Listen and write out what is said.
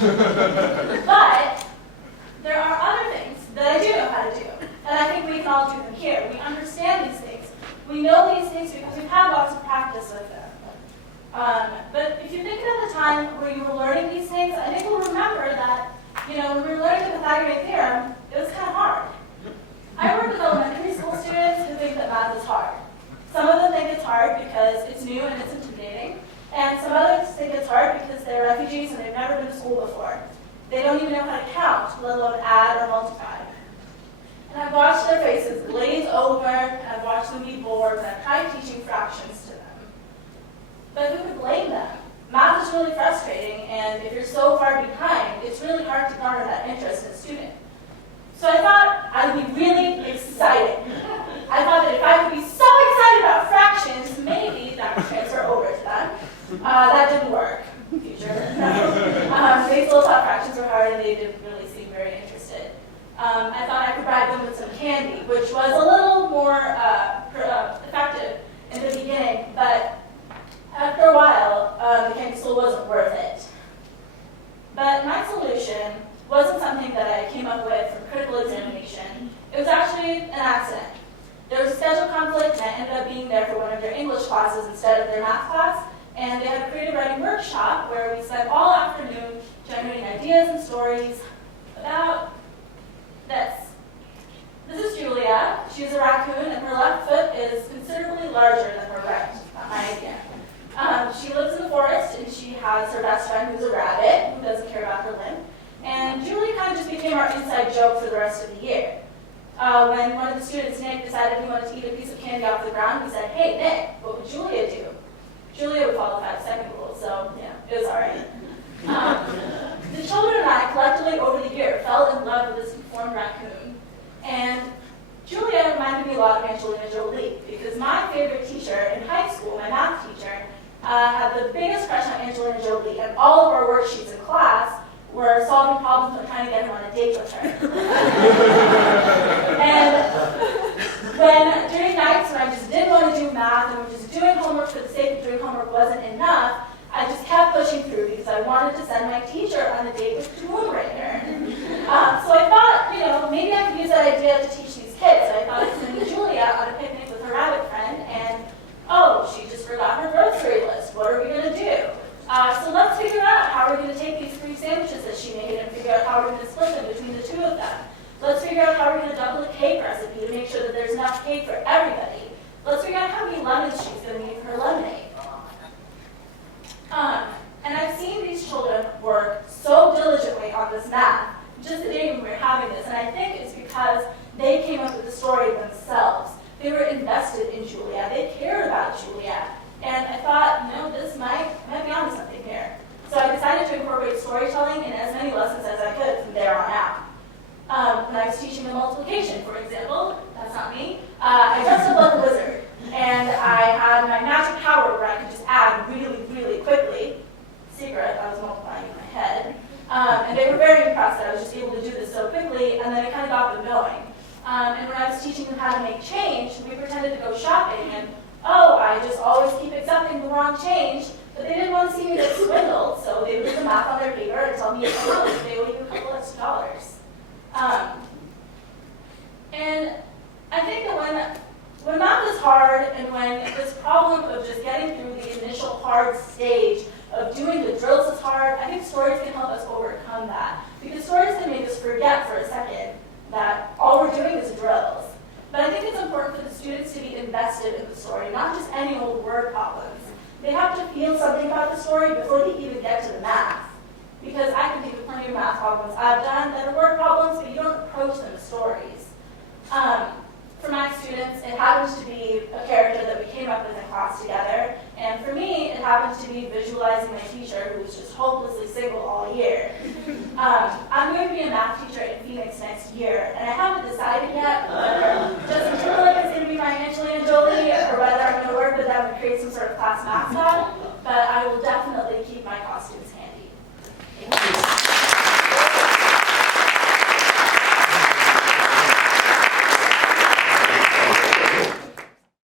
But there are other things that I do know how to do, and I think we can all do them here. We understand these things. We know these things because we've had lots of practice with them. But if you think about the time where you were learning these things, I think we'll remember that, when we were learning the Pythagorean theorem, it was kind of hard. I work with elementary school students who think that math is hard. Some of them think it's hard because it's new and it's intimidating, and some others think it's hard because they're refugees and they've never been to school before. They don't even know how to count, let alone add or multiply. And I've watched their faces glaze over, and I've watched them be bored, and I've tried teaching fractions to them. But who could blame them? Math is really frustrating, and if you're so far behind, it's really hard to garner that interest in a student. So I thought I would be really excited. I thought that if I could be so excited about fractions, maybe that would transfer over to them. That didn't work. Future. No. They still thought fractions were hard, and they didn't really seem very interested. I thought I could bribe them with some candy, which was a little more effective in the beginning, but after a while, the candy still wasn't worth it. But my solution wasn't something that I came up with for critical examination. It was actually an accident. There was a schedule conflict, and I ended up being there for one of their English classes instead of their math class, and they had a creative writing workshop where we spent all afternoon generating ideas and stories about this. This is Julia. She's a raccoon, and her left foot is considerably larger than her right. Not my idea. She lives in the forest, and she has her best friend who's a rabbit who doesn't care about her limb. And Julia kind of just became our inside joke for the rest of the year. When one of the students, Nick, decided he wanted to eat a piece of candy off the ground, he said, "Hey, Nick, what would Julia do?" Julia would follow the 5-second rule, so it was all right. The children and I collectively over the year fell in love with this deformed raccoon. And Julia reminded me a lot of Angelina Jolie, because my favorite teacher in high school, my math teacher, had the biggest crush on Angelina Jolie, and all of our worksheets in class were solving problems and trying to get him on a date with her. And during nights when I just didn't want to do math and just doing homework for the sake of doing homework wasn't enough, I just kept pushing through because I wanted to send my teacher on a date with Moonraker. So I thought, maybe I could use that idea to teach these kids. So I thought I'd send Julia on a picnic with her rabbit friend, and she just forgot her grocery list. What are we going to do? So let's figure out how we're going to take these 3 sandwiches that she made and figure out how we're going to split them between the 2 of them. Let's figure out how we're going to double the cake recipe to make sure that there's enough cake for everybody. Let's figure out how many lemons she's going to need for her lemonade. And I've seen these children work so diligently on this math just the day when we were having this, and I think it's because they came up with the story themselves. They were invested in Julia. They cared about Julia. And I thought, this might be onto something here. So I decided to incorporate storytelling in as many lessons as I could from there on out. When I was teaching them multiplication, for example, that's not me, I dressed up like a wizard. And I had my magic power where I could just add really, really quickly. Secret, I was multiplying in my head. And they were very impressed that I was just able to do this so quickly, and then it kind of got them going. And when I was teaching them how to make change, we pretended to go shopping, and I just always keep accepting the wrong change, but they didn't want to see me get swindled, so they would do the math on their paper and tell me if they owe you a couple extra dollars. And I think that when math is hard, and when this problem of just getting through the initial hard stage of doing the drills is hard, I think stories can help us overcome that. Because stories can make us forget for a second that all we're doing is drills. But I think it's important for the students to be invested in the story, not just any old word problems. They have to feel something about the story before they even get to the math. Because I can think of plenty of math problems I've done that are word problems, but you don't approach them as stories. For my students, it happens to be a character that we came up with in class together, and for me, it happens to be visualizing my teacher who was just hopelessly single all year. I'm going to be a math teacher in Phoenix next year, and I haven't decided yet whether Justin Timberlake is going to be my Angelina Jolie or whether I'm going to work with them to create some sort of class mascot, but I will definitely